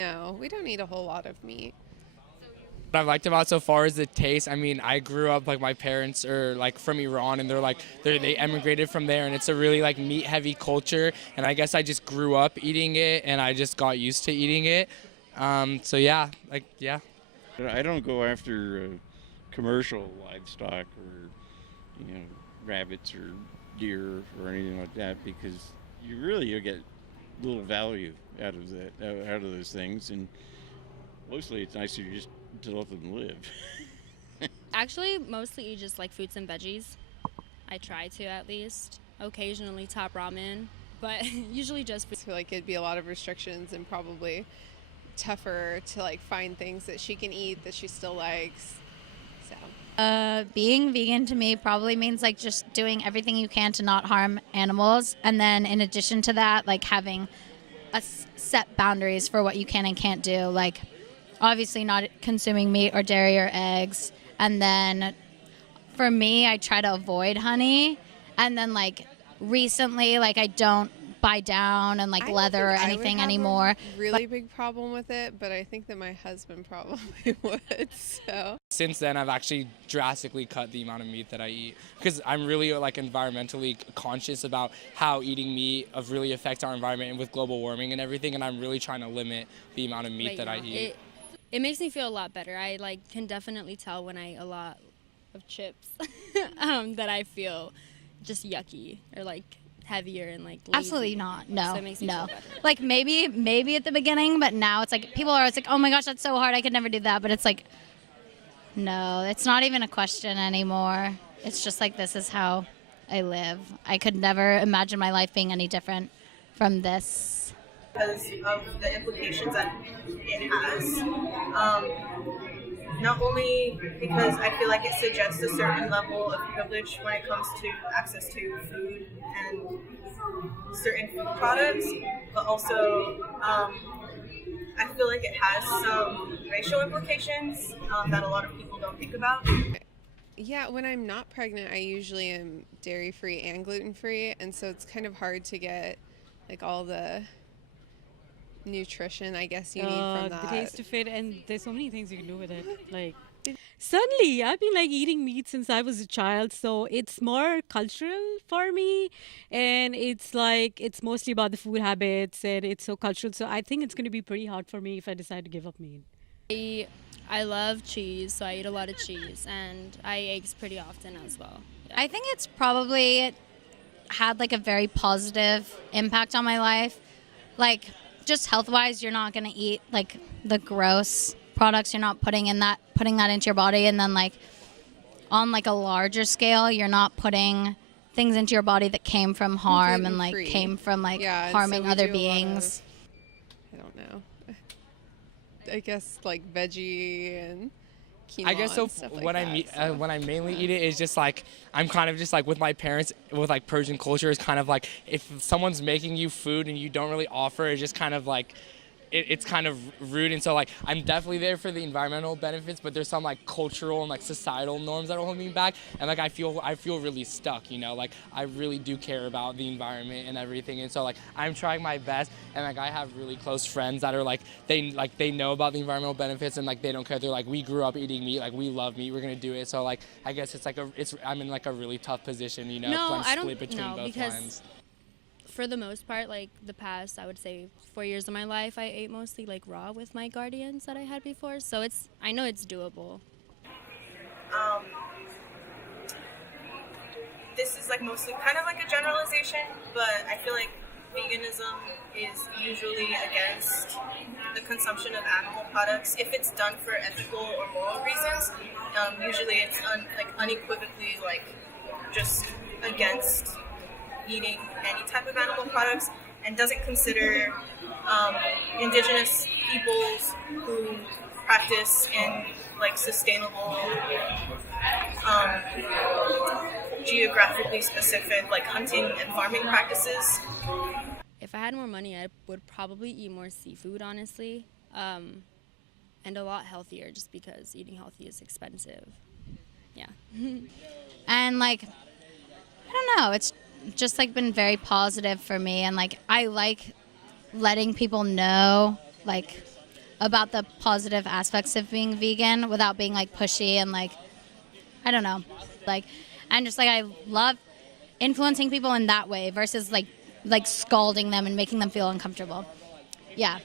No, we don't eat a whole lot of meat. What I've liked about it so far is the taste. I mean, I grew up like my parents are like from Iran, and they emigrated from there, and it's a really like meat heavy culture. And I guess I just grew up eating it, and I just got used to eating it. So yeah, like yeah. I don't go after commercial livestock or rabbits or deer or anything like that because you'll get little value out of out of those things, and mostly it's nicer just to let them live. Actually, mostly eat just like fruits and veggies. I try to at least. Occasionally top ramen, but usually just I feel like it'd be a lot of restrictions and probably tougher to like find things that she can eat that she still likes. So Being vegan to me probably means like just doing everything you can to not harm animals. And then in addition to that, like having set boundaries for what you can and can't do. Like obviously not consuming meat or dairy or eggs. And then for me, I try to avoid honey. And then like recently, like I don't buy down and like I don't leather or think I would anything have anymore. a really big problem with it, but I think that my husband probably would. So Since then, I've actually drastically cut the amount of meat that I eat because I'm really like environmentally conscious about how eating meat really affects our environment and with global warming and everything. And I'm really trying to limit the amount of meat right that I now. eat. It makes me feel a lot better. I like can definitely tell when I eat a lot of chips that I feel just yucky or like heavier and like lazy. Absolutely not. No, So it makes me no. feel better. Like maybe at the beginning, but now it's like people are always like, oh my gosh, that's so hard. I could never do that. But it's like, no, it's not even a question anymore. It's just like this is how I live. I could never imagine my life being any different from this. Because of the implications that it has. Not only because I feel like it suggests a certain level of privilege when it comes to access to food and certain food products, but also I feel like it has some racial implications that a lot of people don't think about. yeah, when I'm not pregnant, I usually am dairy free and gluten free, and so it's kind of hard to get like all the nutrition I guess you need from The that. taste of it, and there's so many things you can do with it. Like, suddenly, I've been like eating meat since I was a child, so it's more cultural for me, and it's like it's mostly about the food habits, and it's so cultural. So I think it's going to be pretty hard for me if I decide to give up meat. I love cheese, so I eat a lot of cheese, and I eat eggs pretty often as well. Yeah. I think it's probably had like a very positive impact on my life. Like just health wise, you're not gonna eat like the gross products. You're not putting that into your body, and then like on like a larger scale, you're not putting things into your body that came from harm and like Gluten-free. came from like Yeah, and so harming we other do a lot beings. I don't know. I guess like veggie and quinoa I guess so. and stuff like When that, I meet, so. when I mainly eat it is just like I'm kind of just like with my parents with like Persian culture is kind of like if someone's making you food and you don't really offer, it's just kind of like it's kind of rude. And so like I'm definitely there for the environmental benefits, but there's some like cultural and like societal norms that are holding me back. And like I feel really stuck, you know, like I really do care about the environment and everything. And so like I'm trying my best, and like I have really close friends that are like they know about the environmental benefits and like they don't care. They're like, we grew up eating meat, like we love meat, we're gonna do it. So like I guess it's like I'm in like a really tough position, you know, 'cause No, I'm I don't split between know both because lines. for the most part, like the past, I would say 4 years of my life, I ate mostly like raw with my guardians that I had before. So I know it's doable. This is like mostly kind of like a generalization, but I feel like veganism is usually against the consumption of animal products if it's done for ethical or moral reasons. Usually it's unequivocally like just against eating any type of animal products and doesn't consider indigenous peoples who practice in like sustainable geographically specific like hunting and farming practices. If I had more money, I would probably eat more seafood, honestly, and a lot healthier just because eating healthy is expensive. Yeah. And like I don't know, it's just like been very positive for me, and like I like letting people know like about the positive aspects of being vegan without being like pushy and like, I don't know, like, and just like I love influencing people in that way versus like scalding them and making them feel uncomfortable. Yeah.